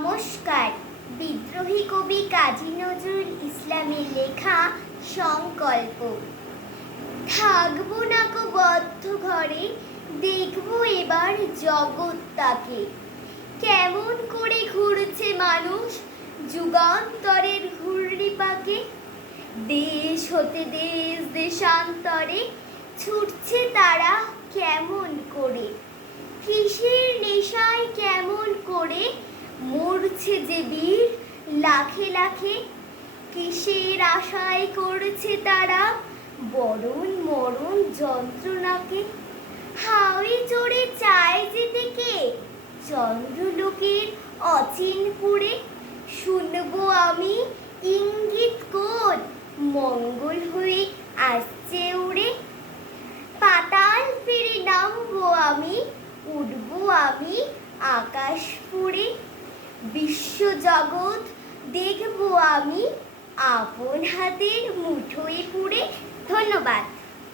নমস্কার। বিদ্রোহী কবি কাজী নজরুল ইসলামের লেখা সংকল্প। থাকবো না কো বদ্ধ ঘরে, দেখবো এবার জগৎটাকে। কেমন করে ঘুরছে মানুষ যুগান্তরের ঘূর্ণিপাকে। দেশ হতে দেশ দেশান্তরে ছুটছে তারা কেমন করে। কিসের নেশায় কেমন করে মরছে যে বীর লাখে লাখে। কিসের আশায় করছে তারা বরণ মরণ যন্ত্রণাকে। হাওয়ে চড়ে চায় যেতে কে চন্দ্রলোকের অচিনপুরে। শুনবো আমি ইঙ্গিত কোন মঙ্গল হয়ে আসছে উড়ে। পাতাল পেরে নামবো আমি, উঠবো আমি আকাশ পুরে। বিশ্ব জগৎ দেখবো আমি আপন হাতের মুঠোয় পুরে। ধন্যবাদ।